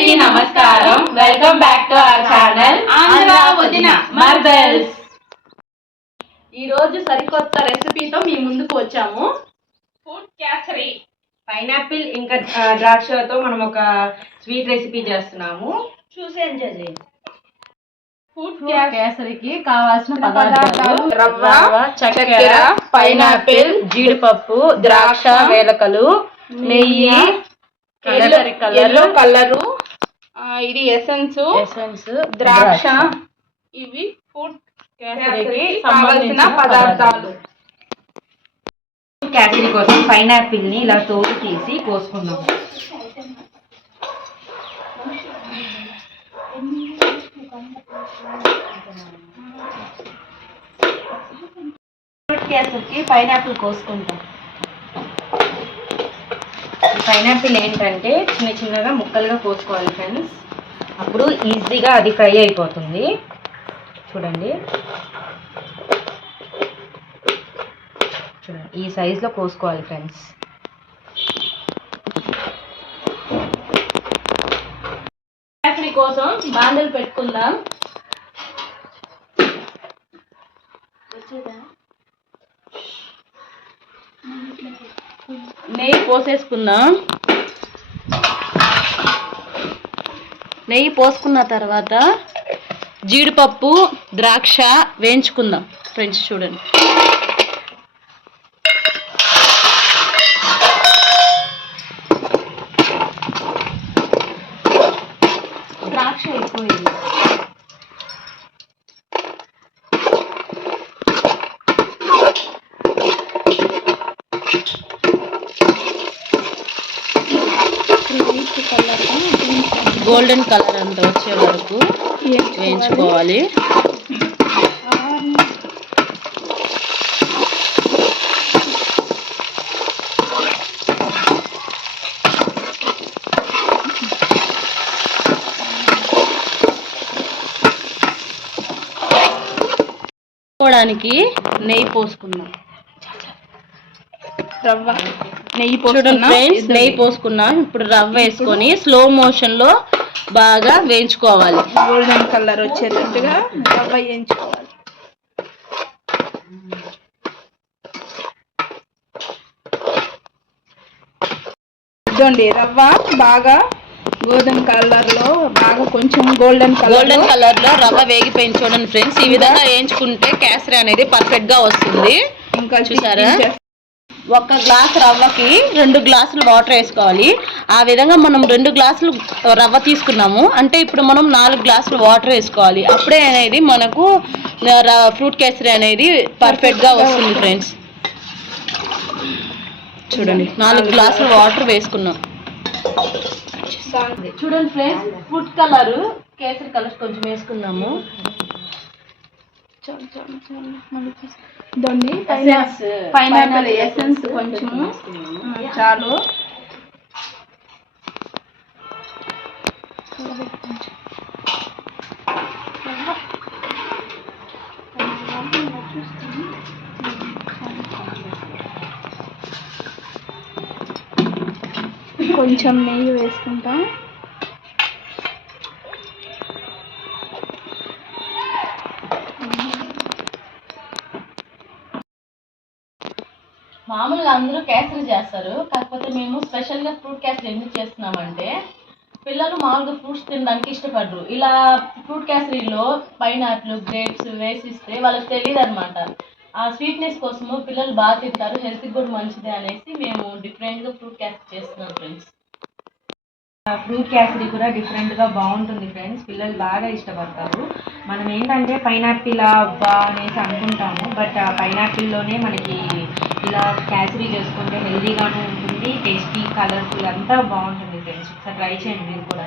అందరికీ నమస్కారం. Welcome back to our channel Andhra వదిన మర్దల్స్. ఈ రోజు సరికొత్త రెసిపీతో మీ ముందుకు వచ్చాము. ఫుడ్ కేసరి పైనాపిల్ ఇంకా ద్రాక్షతో మనం ఒక స్వీట్ రెసిపీ చేస్తున్నాము. చూసి ఎంజాయ్ చేయండి. ఫుడ్ కేసరికి కావాల్సిన పదార్థాలు రవ్వ, చక్కెర, పైనాపిల్, జీడిపప్పు, ద్రాక్ష, వేలకలు, నెయ్యి, ఎల్లో కలరు, ఇది ఎసెన్స్, ద్రాక్ష. ఇవి ఫుడ్ కేసరికి కావాల్సిన పదార్థాలు. కేసరి కోసం పైనాపిల్ ని ఇలా తోలు తీసి కోసుకుందాం. ఫ్రూట్ కేసరికి పైనాపిల్ కోసుకుంటాం. పైనాపిల్ ఏంటంటే చిన్న చిన్నగా ముక్కలుగా కోసుకోవాలి ఫ్రెండ్స్, అప్పుడు ఈజీగా అది ఫ్రై అయిపోతుంది. చూడండి చూడండి ఈ సైజులో కోసుకోవాలి ఫ్రెండ్స్. కేసరి కోసం బాండలు పెట్టుకుందాం. నెయ్యి పోసేసుకుందాం. నెయ్యి పోసుకున్న తర్వాత జీడిపప్పు, ద్రాక్ష వేయించుకుందాం ఫ్రెండ్స్. చూడండి ద్రాక్ష అయిపోయింది. గోల్డెన్ కలర్ అంత వచ్చే వరకు వేయించుకోవాలి. పోవడానికి నెయ్యి పోసుకుందాం. రవ్వ నెయ్యి నెయ్యి పోసుకున్నాం. ఇప్పుడు రవ్వ వేసుకొని స్లో మోషన్ లో బాగా వేయించుకోవాలి. గోల్డెన్ కలర్ వచ్చేటట్టుగా రవ్వ వేయించుకోవాలి. ఇదండి రవ్వ బాగా గోల్డెన్ కలర్ లో బాగా కొంచెం గోల్డెన్ కలర్ లో రవ్వ వేగిపోయింది. చూడండి ఫ్రెండ్స్, ఈ విధంగా వేయించుకుంటే కేసరి అనేది పర్ఫెక్ట్ గా వస్తుంది. ఇంకా చూసారా, 1 గ్లాస్ రవ్వకి 2 గ్లాసులు వాటర్ వేసుకోవాలి. ఆ విధంగా మనం 2 గ్లాసులు రవ్వ తీసుకున్నాము అంటే ఇప్పుడు మనం 4 గ్లాసులు వాటర్ వేసుకోవాలి. అప్పుడే అనేది మనకు ఫ్రూట్ కేసరి అనేది పర్ఫెక్ట్ గా వస్తుంది ఫ్రెండ్స్. చూడండి 4 గ్లాసులు వాటర్ వేసుకున్నాం. చూడండి friends, food colour kesari colour కొంచెం వేసుకుందాము. పైనాపిల్ ఎసెన్స్ కొంచెం చాలు. కొంచెం నెయ్యి వేసుకుంటాం. మామూలుగా అందరూ కేసరి చేస్తారు, కాకపోతే మేము స్పెషల్గా ఫ్రూట్ కేసరి ఎందుకు చేస్తున్నామంటే పిల్లలు మామూలుగా ఫ్రూట్స్ తినడానికి ఇష్టపడరు. ఇలా ఫ్రూట్ కేసరిలో పైనాపిల్, గ్రేప్స్ వేసిస్తే వాళ్ళకి తెలియదు అనమాట. ఆ స్వీట్నెస్ కోసము పిల్లలు బాగా తింటారు, హెల్త్కి కూడా మంచిదే అనేసి మేము డిఫరెంట్గా ఫ్రూట్ కేసరి చేస్తున్నాం ఫ్రెండ్స్. ఫ్రూట్ కేసరి కూడా డిఫరెంట్గా బాగుంటుంది ఫ్రెండ్స్, పిల్లలు బాగా ఇష్టపడతారు. మనం ఏంటంటే పైనాపిల్ అవ్వా అనేసి అనుకుంటాము, బట్ ఆ పైనాపిల్లోనే మనకి ఇలా కేసరి చేసుకుంటే హెల్దీగాను ఉంటుంది, టేస్టీ, కలర్ఫుల్ అంతా బాగుంటుంది ఫ్రెండ్స్. ఒకసారి ట్రై చేయండి మీరు కూడా.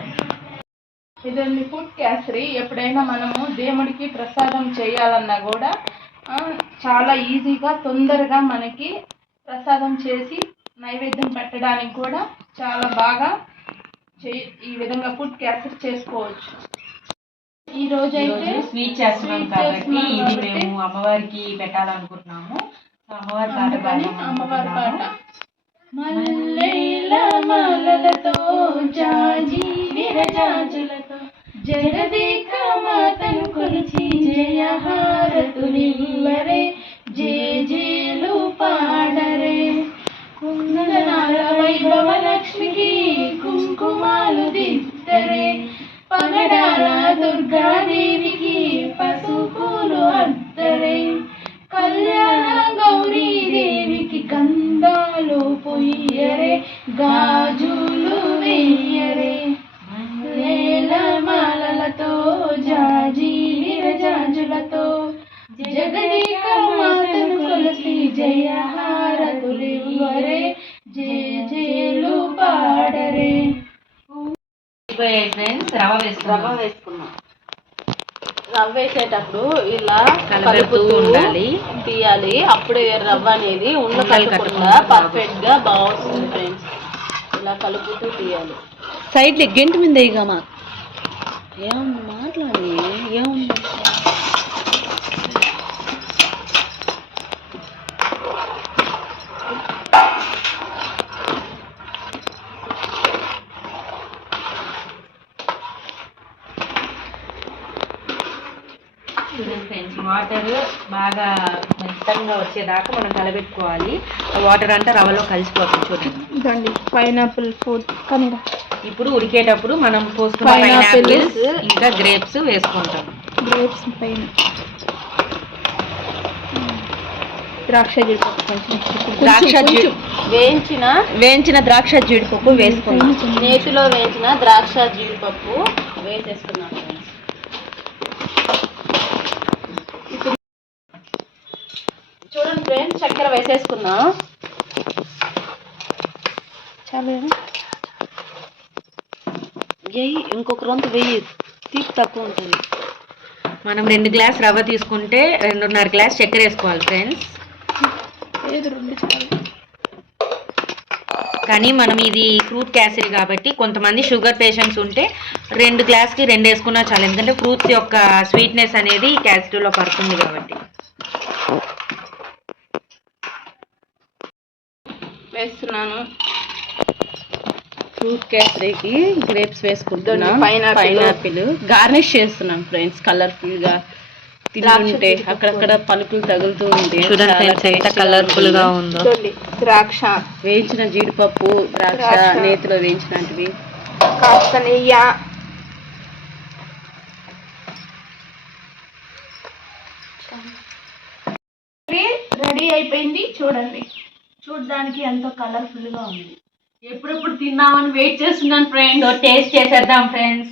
ఇదండి ఫుడ్ కేసరి. ఎప్పుడైనా మనము దేవుడికి ప్రసాదం చేయాలన్నా కూడా చాలా ఈజీగా తొందరగా మనకి ప్రసాదం చేసి నైవేద్యం పెట్టడానికి కూడా చాలా బాగా ఈ విధంగా ఫుడ్ కేసరి చేసుకోవచ్చు. ఈ రోజు అయితే స్వీట్ చేస్తున్నాం కాబట్టి ఇది మేము అమ్మవారికి పెట్టాలనుకుంటున్నాము. అమ్మవారి పాట మల్లెల మలలతో జాజి విరజ రాజులతో జగదేక మాతను కొలిచి జయహారతులివ్వరే జేజేలు పాడరే కుందనాల వైభవ లక్ష్మికి కుంకుమాలు దిద్దరే పగడాల దుర్గాదేవికి పసుపులు అద్దరే కళ్యాణ గౌరీదేవికి గంధాలు పొయ్యరే గాజులు వెయ్యరే లేల మాలలతో జాజి విరజాజులతో జగదేక మాతను కొలిసి జయహారతులివ్వరే జేజేలు పాడరే. ఫ్రెండ్స్ రవ్వ వేసుకున్నాం. రవ్వ వేసేటప్పుడు ఇలా కలుపుతూ ఉండాలి, తీయాలి. అప్పుడే రవ్వ అనేది ఉండకట్టకుండా పర్ఫెక్ట్ గా బాగుంటుంది ఫ్రెండ్స్. ఇలా కలుపుతూ తీయాలి. సైడ్ గెంటు మీద ఇక మాకు ఏమన్నా మాట్లాడి ఏముంది. ఫ్రెండ్స్ వాటర్ బాగా మెత్తంగా వచ్చేదాకా మనం కలబెట్టుకోవాలి. వాటర్ అంతా రవ్వలో కలిసిపోతుంది చూడండి. పైనాపిల్ ఫ్రూట్ కానీ ఇప్పుడు ఉడికేటప్పుడు మనం పోసుకున్న పైనాపిల్స్ ఇంకా గ్రేప్స్ వేసుకుంటాం. గ్రేప్స్ పైన ద్రాక్ష జీడిపప్పు వేయించిన ద్రాక్ష జీడిపప్పు వేసుకున్నాం. నేతిలో వేయించిన ద్రాక్ష జీడిపప్పు వేసేసుకున్నాం. చూడండి ఫ్రెండ్స్, చక్కెర వేసేసుకున్నాం. చాలా ఇంకొక రొంత వెయ్యి, తీపి తక్కువ ఉంటుంది. మనం 2 గ్లాస్ రవ్వ తీసుకుంటే 2.5 గ్లాస్ చక్కెర వేసుకోవాలి ఫ్రెండ్స్. కానీ మనం ఇది ఫ్రూట్ క్యాసరీ కాబట్టి కొంతమంది షుగర్ పేషెంట్స్ ఉంటే 2 గ్లాస్కి 2 వేసుకున్నా చాలు. ఎందుకంటే ఫ్రూట్స్ యొక్క స్వీట్నెస్ అనేది క్యాసరీలో పడుతుంది కాబట్టి. వేస్తున్నాను. ఫ్రూట్ కేసరీకి గ్రేప్స్ వేసుకుంటున్నాం. పైనాపిల్ గార్నిష్ చేస్తున్నాం ఫ్రెండ్స్. కలర్ఫుల్ గా తింటుంటే అక్కడక్కడ పలుకులు తగులుతూ ఉంటే కలర్ఫుల్ గా ఉందో. ద్రాక్ష వేయించిన జీడిపప్పు, ద్రాక్ష నేతిలో వేయించినవి, కాస్త నెయ్యి. రెడీ అయిపోయింది. చూడండి, చూడడానికి ఎంతో కలర్ఫుల్ గా ఉంది. ఎప్పుడెప్పుడు తిన్నామని వెయిట్ చేస్తున్నాను ఫ్రెండ్స్. టేస్ట్ చేసేద్దాం ఫ్రెండ్స్.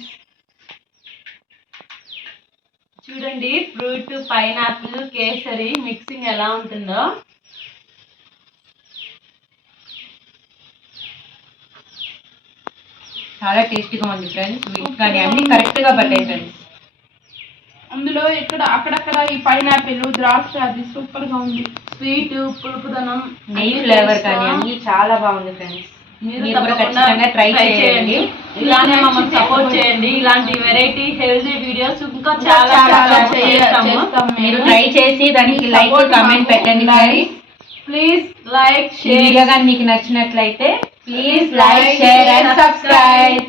చూడండి, ఫ్రూట్ పైనాపిల్ కేసరి మిక్సింగ్ ఎలా ఉంటుందో. చాలా టేస్టీగా ఉంది ఫ్రెండ్స్. కానీ అన్ని కరెక్ట్ గా పట్టాయి ఫ్రెండ్స్. అందులో ఇక్కడ అక్కడక్కడ ఈ పైనాపిల్, ద్రాక్ష అది సూపర్ గా ఉంది. స్వీట్, పులుపుదనం, నెయ్యి ఫ్లేవర్ కానీ అన్ని చాలా బాగుంది ఫ్రెండ్స్. మీరు కూడా ఖచ్చితంగా ట్రై చేయండి. ఇలానే మమ్మల్ని సపోర్ట్ చేయండి. ఇలాంటి వెరైటీ హెల్తీ వీడియోస్ ఇంకా చాలా చేస్తాము. మీరు ట్రై చేసి దానికి లైక్ కామెంట్ పెట్టండి ప్లీజ్. Like, share. వీడియో కానీ మీకు నచ్చినట్లయితే please like, share and subscribe.